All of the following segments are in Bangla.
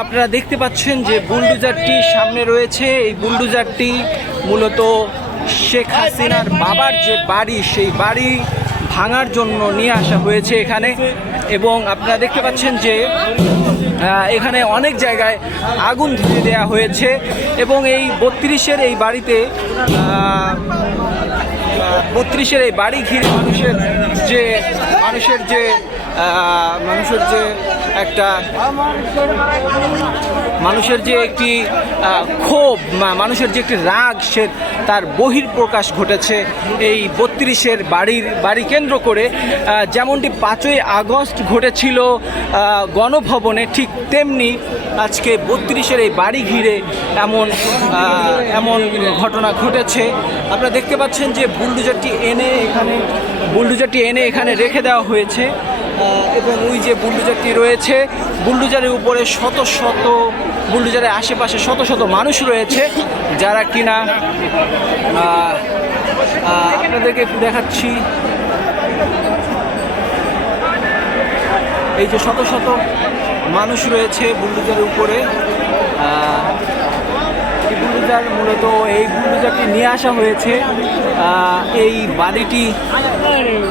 আপনারা দেখতে পাচ্ছেন যে বুলডোজারটি সামনে রয়েছে। এই বুলডোজারটি মূলত শেখ হাসিনার বাবার যে বাড়ি, সেই বাড়ি ভাঙার জন্য নিয়ে আসা হয়েছে এখানে। এবং আপনারা দেখতে পাচ্ছেন যে এখানে অনেক জায়গায় আগুন ধরিয়ে দেওয়া হয়েছে। এবং এই বত্রিশের এই বাড়িতে বত্রিশের এই বাড়ি ঘিরে মানুষের যে মানুষের যে মানুষের যে একটা মানুষের যে একটি ক্ষোভ মানুষের যে একটি রাগ, সে তার বহির প্রকাশ ঘটেছে এই বত্রিশের বাড়ির, বাড়ি কেন্দ্র করে। যেমনটি পাঁচই আগস্ট ঘটেছিল গণভবনে ঠিক তেমনি আজকে বত্রিশের এই বাড়ি ঘিরে এমন এমন ঘটনা ঘটেছে। আপনারা দেখতে পাচ্ছেন যে বুলডোজারটি এনে এখানে, বুলডোজারটি এনে এখানে রেখে দেওয়া হয়েছে। এবং ওই যে বুলডোজারটি রয়েছে, বুলডোজারের উপরে শত শত, বুলডোজারের আশেপাশে শত শত মানুষ রয়েছে যারা কিনা আপনাদেরকে একটু দেখাচ্ছি। এই যে শত শত মানুষ রয়েছে বুলডোজারের উপরে আহ, মূলত এই বুলডোজারটি নিয়ে আসা হয়েছে। আহ, এই বাড়িটি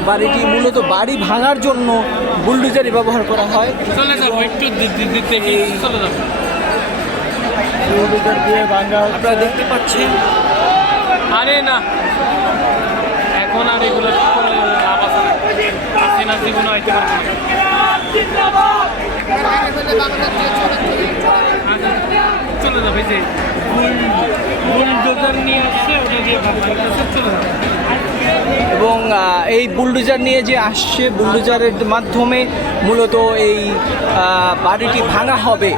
বাড়িটি মূলত বাড়ি ভাঙার জন্য বুলডোজারই ব্যবহার করা হয়। চলে যাব একটু দি- দি- চলে যাব বুলডোজার দিয়ে ভাঙা আপনারা দেখতে পাচ্ছেন? আরে না। এখন আর এগুলো না। জীবনে হইতে পারবে চলে যাবে এই যে। বুলডোজার নিয়ে আসছে ওটা দিয়ে ভালো লাগতেছে, চলে যাবে। এবং এই বুলডোজার নিয়ে যে আসছে বুলডোজারের মাধ্যমে মূলত এই বাড়িটি ভাঙা হবে।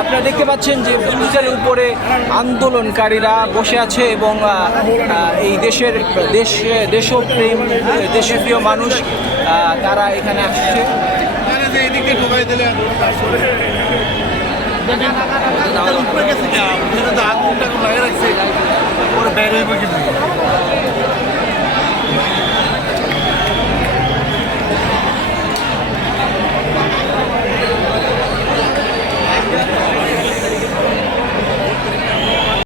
আপনারা দেখতে পাচ্ছেন যে বুলডোজারের উপরে আন্দোলনকারীরা বসে আছে এবং এই দেশের দেশ দেশপ্রেম দেশপ্রিয় মানুষ তারা এখানে আসছে। উপরে গেছে আগুন টাগুন লাগিয়ে রাখছে। ওরা বের হইবে কিন্তু।